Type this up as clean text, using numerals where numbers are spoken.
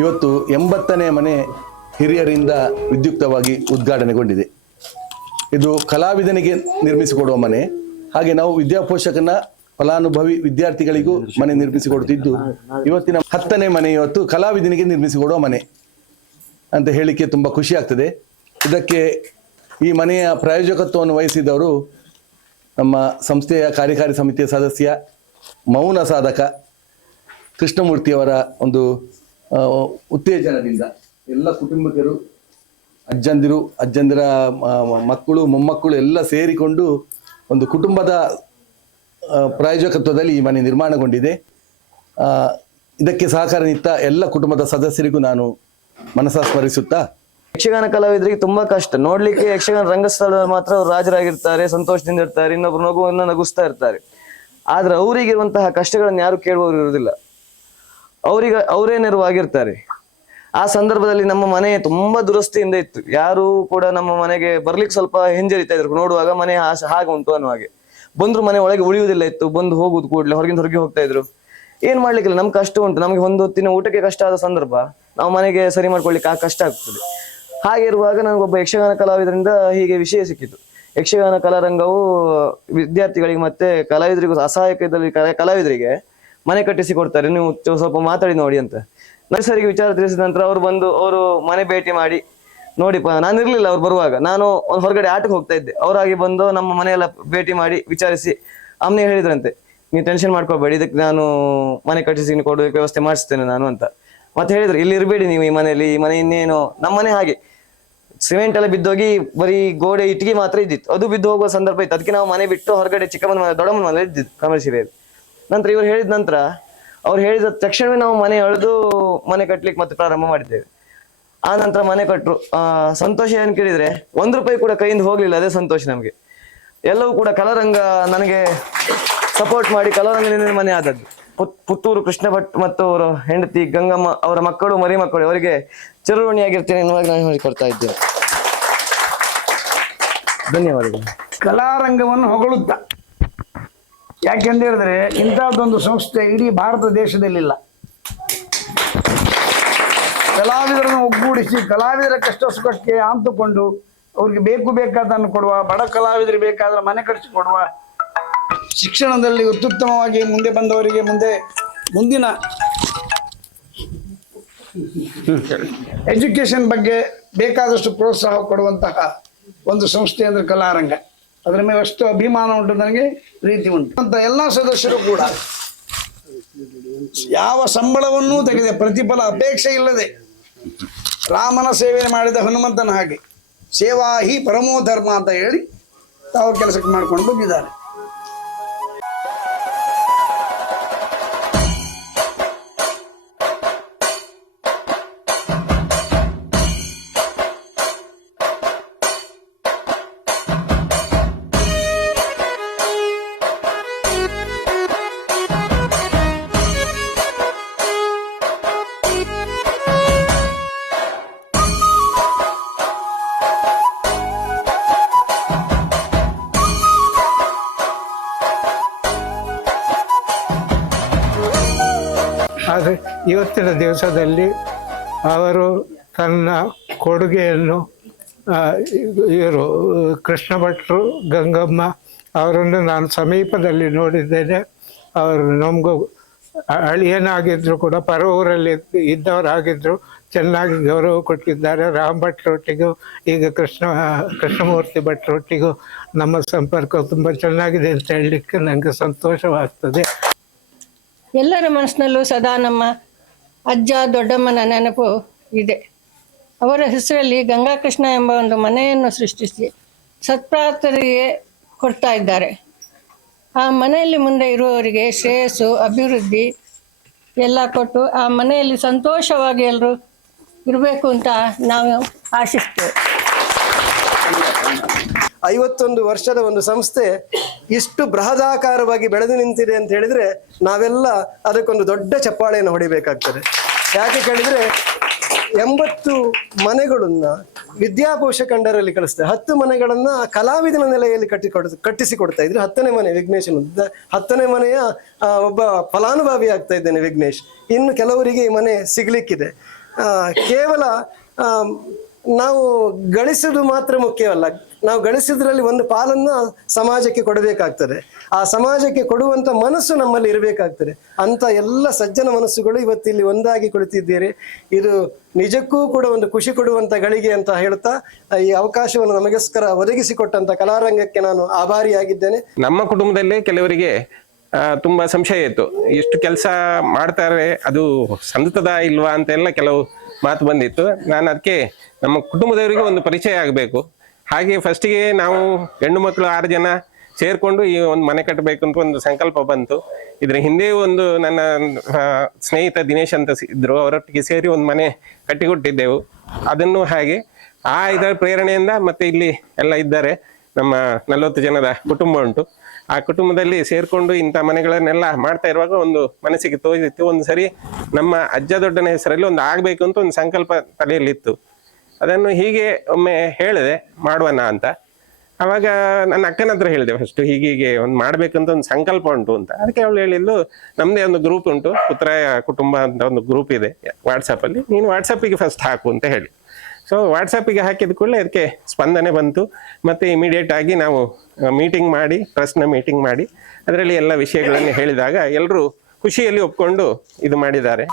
ಇವತ್ತು 80ನೇ ಮನೆ ಹಿರಿಯರಿಂದ ವಿದ್ಯುಕ್ತವಾಗಿ ಉದ್ಘಾಟನೆಗೊಂಡಿದೆ. ಇದು ಕಲಾವಿದನಿಗೆ ನಿರ್ಮಿಸಿಕೊಡುವ ಮನೆ. ಹಾಗೆ ನಾವು ವಿದ್ಯಾಪೋಷಕನ ಫಲಾನುಭವಿ ವಿದ್ಯಾರ್ಥಿಗಳಿಗೂ ಮನೆ ನಿರ್ಮಿಸಿಕೊಡುತ್ತಿದ್ದು, ಇವತ್ತಿನ 10ನೇ ಮನೆ ಇವತ್ತು ಕಲಾವಿದನಿಗೆ ನಿರ್ಮಿಸಿಕೊಡುವ ಮನೆ ಅಂತ ಹೇಳಿಕೆ ತುಂಬ ಖುಷಿ ಆಗ್ತದೆ. ಇದಕ್ಕೆ ಈ ಮನೆಯ ಪ್ರಾಯೋಜಕತ್ವವನ್ನು ವಹಿಸಿದವರು ನಮ್ಮ ಸಂಸ್ಥೆಯ ಕಾರ್ಯಕಾರಿ ಸಮಿತಿಯ ಸದಸ್ಯ ಮೌನ ಸಾಧಕ ಕೃಷ್ಣಮೂರ್ತಿಯವರ ಒಂದು ಉತ್ತೇಜನದಿಂದ ಎಲ್ಲ ಕುಟುಂಬಿಕರು, ಅಜ್ಜಂದಿರ ಮಕ್ಕಳು ಮೊಮ್ಮಕ್ಕಳು ಎಲ್ಲ ಸೇರಿಕೊಂಡು ಒಂದು ಕುಟುಂಬದ ಪ್ರಾಯೋಜಕತ್ವದಲ್ಲಿ ಈ ಮನೆ ನಿರ್ಮಾಣಗೊಂಡಿದೆ. ಇದಕ್ಕೆ ಸಹಕಾರ ನೀಡಿದ ಎಲ್ಲ ಕುಟುಂಬದ ಸದಸ್ಯರಿಗೂ ನಾನು ಮನಸಾ ಸ್ಮರಿಸುತ್ತಾ, ಯಕ್ಷಗಾನ ಕಲಾವಿದರಿಗೆ ತುಂಬಾ ಕಷ್ಟ ನೋಡ್ಲಿಕ್ಕೆ. ಯಕ್ಷಗಾನ ರಂಗಸ್ಥಳದಲ್ಲಿ ಮಾತ್ರ ಅವ್ರು ರಾಜರಾಗಿರ್ತಾರೆ, ಸಂತೋಷದಿಂದ ಇರ್ತಾರೆ, ಇನ್ನೊಬ್ರು ನಗುವನ್ನ ನಗಿಸ್ತಾ ಇರ್ತಾರೆ. ಆದ್ರೆ ಅವರಿಗಿರುವಂತಹ ಕಷ್ಟಗಳನ್ನು ಯಾರು ಕೇಳುವವರು ಇರುವುದಿಲ್ಲ. ಅವರೇ ನೆರವಾಗಿರ್ತಾರೆ. ಆ ಸಂದರ್ಭದಲ್ಲಿ ನಮ್ಮ ಮನೆ ತುಂಬಾ ದುರಸ್ತಿಯಿಂದ ಇತ್ತು. ಯಾರು ಕೂಡ ನಮ್ಮ ಮನೆಗೆ ಬರ್ಲಿಕ್ಕೆ ಸ್ವಲ್ಪ ಹಿಂಜರಿತಾ ಇದ್ರು. ನೋಡುವಾಗ ಮನೆ ಹಾಗೆ ಉಂಟು ಅನ್ನೋ ಹಾಗೆ. ಬಂದ್ರು ಮನೆ ಒಳಗೆ ಉಳಿಯುವುದಿಲ್ಲ ಇತ್ತು. ಬಂದು ಹೋಗುದು ಕೂಡಲೇ ಹೊರಗೆ ಹೋಗ್ತಾ ಇದ್ರು. ಏನ್ ಮಾಡ್ಲಿಕ್ಕಿಲ್ಲ, ನಮ್ಗೆ ಕಷ್ಟ ಉಂಟು. ನಮ್ಗೆ ಒಂದು ಹೊತ್ತಿನ ಊಟಕ್ಕೆ ಕಷ್ಟ ಆದ ಸಂದರ್ಭ ನಾವು ಮನೆಗೆ ಸರಿ ಮಾಡ್ಕೊಳ್ಲಿಕ್ಕೆ ಕಷ್ಟ ಆಗ್ತದೆ. ಹಾಗಿರುವಾಗ ನನಗೊಬ್ಬ ಯಕ್ಷಗಾನ ಕಲಾವಿದರಿಂದ ಹೀಗೆ ವಿಷಯ ಸಿಕ್ಕಿತು. ಯಕ್ಷಗಾನ ಕಲಾರಂಗವು ವಿದ್ಯಾರ್ಥಿಗಳಿಗೆ ಮತ್ತೆ ಕಲಾವಿದರಿಗೂ ಅಸಹಾಯಕ ಇದ್ದಲ್ಲಿ ಕಲಾವಿದರಿಗೆ ಮನೆ ಕಟ್ಟಿಸಿ ಕೊಡ್ತಾರೆ, ನೀವು ಸ್ವಲ್ಪ ಮಾತಾಡಿ ನೋಡಿ ಅಂತ ನರ್ಸರಿಗೆ ವಿಚಾರ ತಿಳಿಸಿದ ನಂತರ ಅವರು ಮನೆ ಭೇಟಿ ಮಾಡಿ ನೋಡಿ, ನಾನು ಇರ್ಲಿಲ್ಲ ಅವ್ರು ಬರುವಾಗ, ನಾನು ಹೊರಗಡೆ ಆಟಕ್ಕೆ ಹೋಗ್ತಾ ಇದ್ದೆ. ಅವರಾಗಿ ಬಂದು ನಮ್ಮ ಮನೆಯೆಲ್ಲ ಭೇಟಿ ಮಾಡಿ ವಿಚಾರಿಸಿ ಅಮ್ಮನೇ ಹೇಳಿದ್ರಂತೆ, ನೀವು ಟೆನ್ಷನ್ ಮಾಡ್ಕೊಳ್ಬೇಡಿ, ಇದಕ್ಕೆ ನಾನು ಮನೆ ಕಟ್ಟಿಸಿ ಕೊಡೋದಕ್ಕೆ ವ್ಯವಸ್ಥೆ ಮಾಡಿಸ್ತೇನೆ ನಾನು ಅಂತ. ಮತ್ತೆ ಹೇಳಿದ್ರು, ಇಲ್ಲಿ ಇರಬೇಡಿ ನೀವು ಈ ಮನೆಯಲ್ಲಿ, ಈ ಮನೆ ಇನ್ನೇನು ನಮ್ಮ ಮನೆ ಹಾಗೆ ಸಿಮೆಂಟ್ ಎಲ್ಲ ಬಿದ್ದೋಗಿ ಬರೀ ಗೋಡೆ ಇಟ್ಟಿಗೆ ಮಾತ್ರ ಇದ್ದಿತ್ತು. ಅದು ಬಿದ್ದು ಹೋಗುವ ಸಂದರ್ಭ ಇತ್ತು. ಅದಕ್ಕೆ ನಾವು ಮನೆ ಬಿಟ್ಟು ಹೊರಗಡೆ ಚಿಕ್ಕಮ್ಮನ ಮನೆ ದೊಡ್ಡಮ್ಮನ ಮನೆ ಇದ್ದಿದ್ದು ಕಮರ್ಶಿಯಲ್ಲಿ. ನಂತರ ಇವ್ರು ಹೇಳಿದ ನಂತರ ಅವ್ರು ಹೇಳಿದ ತಕ್ಷಣವೇ ನಾವು ಮನೆ ಎಳೆದು ಮನೆ ಕಟ್ಲಿಕ್ಕೆ ಮತ್ತೆ ಪ್ರಾರಂಭ ಮಾಡಿದ್ದೇವೆ. ಆ ನಂತರ ಮನೆ ಕಟ್ಟರು. ಸಂತೋಷ ಏನ್ ಕೇಳಿದ್ರೆ ₹1 ಕೂಡ ಕೈಯಿಂದ ಹೋಗ್ಲಿಲ್ಲ. ಅದೇ ಸಂತೋಷ ನಮ್ಗೆ. ಎಲ್ಲವೂ ಕೂಡ ಕಲಾರಂಗ ನನಗೆ ಸಪೋರ್ಟ್ ಮಾಡಿ ಕಲಾರಂಗದಿಂದ ಮನೆ ಆದದ್ದು. ಪುತ್ತೂರು ಕೃಷ್ಣ ಭಟ್ ಮತ್ತು ಅವರ ಹೆಂಡತಿ ಗಂಗಮ್ಮ, ಅವರ ಮಕ್ಕಳು ಮರಿ ಮಕ್ಕಳು, ಅವರಿಗೆ ಚಿರಋಣಿಯಾಗಿರ್ತೇನೆ ಎನ್ನುವಾಗ ನಾನು ಹೇಳಿಕೊಡ್ತಾ ಇದ್ದೇನೆ. ಧನ್ಯವಾದಗಳು. ಕಲಾರಂಗವನ್ನು ಹೊಗಳುತ್ತಾ, ಯಾಕೆಂತ ಹೇಳಿದ್ರೆ ಇಂಥದ್ದೊಂದು ಸಂಸ್ಥೆ ಇಡೀ ಭಾರತ ದೇಶದಲ್ಲಿಲ್ಲ. ಕಲಾವಿದರನ್ನು ಒಗ್ಗೂಡಿಸಿ ಕಲಾವಿದರ ಕಷ್ಟ ಸುಖಕ್ಕೆ ಆಂತುಕೊಂಡು ಅವ್ರಿಗೆ ಬೇಕಾದನ್ನು ಕೊಡುವ, ಬಡ ಕಲಾವಿದರಿಗೆ ಬೇಕಾದ್ರೆ ಮನೆ ಕಟ್ಟಿಸಿಕೊಡುವ, ಶಿಕ್ಷಣದಲ್ಲಿ ಅತ್ಯುತ್ತಮವಾಗಿ ಮುಂದೆ ಬಂದವರಿಗೆ ಮುಂದಿನ ಎಜುಕೇಶನ್ ಬಗ್ಗೆ ಬೇಕಾದಷ್ಟು ಪ್ರೋತ್ಸಾಹ ಕೊಡುವಂತಹ ಒಂದು ಸಂಸ್ಥೆ ಅಂದ್ರೆ ಕಲಾರಂಗ. ಅದರ ಮೇಲೆ ಅಷ್ಟು ಅಭಿಮಾನ ಉಂಟು, ನನಗೆ ಪ್ರೀತಿ ಉಂಟು ಅಂತ. ಎಲ್ಲ ಸದಸ್ಯರು ಕೂಡ ಯಾವ ಸಂಬಳವನ್ನೂ ತೆಗೆದೆ, ಪ್ರತಿಫಲ ಅಪೇಕ್ಷೆ ಇಲ್ಲದೆ ರಾಮನ ಸೇವೆ ಮಾಡಿದ ಹನುಮಂತನ ಹಾಗೆ ಸೇವಾ ಹಿ ಪರಮೋ ಧರ್ಮ ಅಂತ ಹೇಳಿ ತಾವು ಕೆಲಸಕ್ಕೆ ಮಾಡ್ಕೊಂಡು ಬಂದಿದ್ದಾರೆ. ಆದರೆ ಇವತ್ತಿನ ದಿವಸದಲ್ಲಿ ಅವರು ತನ್ನ ಕೊಡುಗೆಯನ್ನು ಇವರು ಕೃಷ್ಣ ಭಟ್ರು, ಗಂಗಮ್ಮ ಅವರನ್ನು ನಾನು ಸಮೀಪದಲ್ಲಿ ನೋಡಿದ್ದೇನೆ. ಅವರು ನಮಗೂ ಅಳಿಯನಾಗಿದ್ದರು ಕೂಡ, ಪರ ಊರಲ್ಲಿ ಇದ್ದವರಾಗಿದ್ದರು. ಚೆನ್ನಾಗಿ ಗೌರವ ಕೊಟ್ಟಿದ್ದಾರೆ. ರಾಮ್ ಭಟ್ರೊಟ್ಟಿಗೂ ಈಗ ಕೃಷ್ಣಮೂರ್ತಿ ಭಟ್ರೊಟ್ಟಿಗೂ ನಮ್ಮ ಸಂಪರ್ಕ ತುಂಬ ಚೆನ್ನಾಗಿದೆ ಅಂತ ಹೇಳಲಿಕ್ಕೆ ನನಗೆ ಸಂತೋಷವಾಗ್ತದೆ. ಎಲ್ಲರ ಮನಸ್ಸಿನಲ್ಲೂ ಸದಾ ನಮ್ಮ ಅಜ್ಜ ದೊಡ್ಡಮ್ಮನ ನೆನಪು ಇದೆ. ಅವರ ಹೆಸರಲ್ಲಿ ಗಂಗಾಕೃಷ್ಣ ಎಂಬ ಒಂದು ಮನೆಯನ್ನು ಸೃಷ್ಟಿಸಿ ಸತ್ಪ್ರಾರ್ಥರಿಗೆ ಕೊಡ್ತಾ ಇದ್ದಾರೆ. ಆ ಮನೆಯಲ್ಲಿ ಮುಂದೆ ಇರುವವರಿಗೆ ಶ್ರೇಯಸ್ಸು, ಅಭಿವೃದ್ಧಿ ಎಲ್ಲ ಕೊಟ್ಟು ಆ ಮನೆಯಲ್ಲಿ ಸಂತೋಷವಾಗಿ ಎಲ್ಲರೂ ಇರಬೇಕು ಅಂತ ನಾವು ಆಶಿಸ್ತೇವೆ. 51 ವರ್ಷದ ಒಂದು ಸಂಸ್ಥೆ ಇಷ್ಟು ಬೃಹದಾಕಾರವಾಗಿ ಬೆಳೆದು ನಿಂತಿದೆ ಅಂತ ಹೇಳಿದ್ರೆ ನಾವೆಲ್ಲ ಅದಕ್ಕೊಂದು ದೊಡ್ಡ ಚಪ್ಪಾಳೆಯನ್ನು ಹೊಡಿಬೇಕಾಗ್ತದೆ. ಯಾಕೆ ಕೇಳಿದ್ರೆ 80 ಮನೆಗಳನ್ನ ವಿದ್ಯಾಪೋಷಕಂಡರಲ್ಲಿ ಕಳಿಸ್ತಾರೆ. 10 ಮನೆಗಳನ್ನ ಕಲಾವಿದನ ನೆಲೆಯಲ್ಲಿ ಕಟ್ಟಿಸಿಕೊಡ್ತಾ ಇದ್ರೆ 10ನೇ ಮನೆ ವಿಘ್ನೇಶನ್, 10ನೇ ಮನೆಯ ಒಬ್ಬ ಫಲಾನುಭವಿ ಆಗ್ತಾ ಇದ್ದೇನೆ ವಿಘ್ನೇಶ್. ಇನ್ನು ಕೆಲವರಿಗೆ ಈ ಮನೆ ಸಿಗ್ಲಿಕ್ಕಿದೆ. ಕೇವಲ ನಾವು ಗಳಿಸುವುದು ಮಾತ್ರ ಮುಖ್ಯವಲ್ಲ, ನಾವು ಗಳಿಸಿದ್ರಲ್ಲಿ ಒಂದು ಪಾಲನ್ನು ಸಮಾಜಕ್ಕೆ ಕೊಡಬೇಕಾಗ್ತದೆ. ಆ ಸಮಾಜಕ್ಕೆ ಕೊಡುವಂತ ಮನಸ್ಸು ನಮ್ಮಲ್ಲಿ ಇರಬೇಕಾಗ್ತದೆ. ಅಂತ ಎಲ್ಲ ಸಜ್ಜನ ಮನಸ್ಸುಗಳು ಇವತ್ತಿಲ್ಲಿ ಒಂದಾಗಿ ಕುಳಿತಿದ್ದೀರಿ. ಇದು ನಿಜಕ್ಕೂ ಕೂಡ ಒಂದು ಖುಷಿ ಕೊಡುವಂತ ಗಳಿಗೆ ಅಂತ ಹೇಳ್ತಾ ಈ ಅವಕಾಶವನ್ನು ನಮಗೋಸ್ಕರ ಒದಗಿಸಿಕೊಟ್ಟಂತ ಕಲಾರಂಗಕ್ಕೆ ನಾನು ಆಭಾರಿಯಾಗಿದ್ದೇನೆ. ನಮ್ಮ ಕುಟುಂಬದಲ್ಲೇ ಕೆಲವರಿಗೆ ತುಂಬಾ ಸಂಶಯ ಇತ್ತು, ಎಷ್ಟು ಕೆಲಸ ಮಾಡ್ತಾರೆ ಅದು ಸಂತದ ಇಲ್ವಾ ಅಂತೆಲ್ಲ ಕೆಲವು ಮಾತು ಬಂದಿತ್ತು. ನಾನು ಅದಕ್ಕೆ ನಮ್ಮ ಕುಟುಂಬದವರಿಗೆ ಒಂದು ಪರಿಚಯ ಆಗಬೇಕು. ಹಾಗೆ ಫಸ್ಟಿಗೆ ನಾವು ಹೆಣ್ಣು ಮಕ್ಕಳು 6 ಜನ ಸೇರ್ಕೊಂಡು ಈ ಒಂದು ಮನೆ ಕಟ್ಟಬೇಕು ಅಂತ ಒಂದು ಸಂಕಲ್ಪ ಬಂತು. ಇದ್ರ ಹಿಂದೆ ಒಂದು ನನ್ನ ಸ್ನೇಹಿತ ದಿನೇಶ್ ಅಂತ ಇದ್ರು, ಅವರೊಟ್ಟಿಗೆ ಸೇರಿ ಒಂದು ಮನೆ ಕಟ್ಟಿಕೊಟ್ಟಿದ್ದೆವು. ಅದನ್ನು ಹಾಗೆ ಇದರ ಪ್ರೇರಣೆಯಿಂದ ಮತ್ತೆ ಇಲ್ಲಿ ಎಲ್ಲ ಇದ್ದಾರೆ, ನಮ್ಮ 40 ಜನದ ಕುಟುಂಬ ಉಂಟು. ಆ ಕುಟುಂಬದಲ್ಲಿ ಸೇರ್ಕೊಂಡು ಇಂಥ ಮನೆಗಳನ್ನೆಲ್ಲ ಮಾಡ್ತಾ ಇರುವಾಗ ಒಂದು ಮನಸ್ಸಿಗೆ ತೋರಿತ್ತು, ಒಂದು ಸರಿ ನಮ್ಮ ಅಜ್ಜ ದೊಡ್ಡನ ಹೆಸರಲ್ಲಿ ಒಂದು ಆಗ್ಬೇಕು ಅಂತ ಒಂದು ಸಂಕಲ್ಪ ತಲೆಯಲ್ಲಿತ್ತು. ಅದನ್ನು ಹೀಗೆ ಒಮ್ಮೆ ಹೇಳಿದೆ ಮಾಡುವನ ಅಂತ. ಅವಾಗ ನನ್ನ ಅಕ್ಕನ ಹತ್ರ ಹೇಳಿದೆ ಫಸ್ಟ್, ಹೀಗೀಗೆ ಒಂದು ಮಾಡ್ಬೇಕಂತ ಒಂದು ಸಂಕಲ್ಪ ಉಂಟು ಅಂತ. ಅದಕ್ಕೆ ಅವಳು ಹೇಳಿದ್ಲು, ನಮ್ಮದೇ ಒಂದು ಗ್ರೂಪ್ ಉಂಟು, ಪುತ್ರಾಯ ಕುಟುಂಬ ಅಂತ ಒಂದು ಗ್ರೂಪ್ ಇದೆ ವಾಟ್ಸಪ್ಪಲ್ಲಿ, ನೀನು ವಾಟ್ಸಪ್ಪಿಗೆ ಫಸ್ಟ್ ಹಾಕು ಅಂತ ಹೇಳಿ. ಸೊ ವಾಟ್ಸಪ್ಪಿಗೆ ಹಾಕಿದ ಕೂಡಲೇ ಅದಕ್ಕೆ ಸ್ಪಂದನೆ ಬಂತು. ಮತ್ತು ಇಮಿಡಿಯೇಟ್ ಆಗಿ ನಾವು ಮೀಟಿಂಗ್ ಮಾಡಿ, ಟ್ರಸ್ಟ್ನ ಮೀಟಿಂಗ್ ಮಾಡಿ ಅದರಲ್ಲಿ ಎಲ್ಲ ವಿಷಯಗಳನ್ನು ಹೇಳಿದಾಗ ಎಲ್ಲರೂ ಖುಷಿಯಲ್ಲಿ ಒಪ್ಕೊಂಡು ಇದು ಮಾಡಿದ್ದಾರೆ.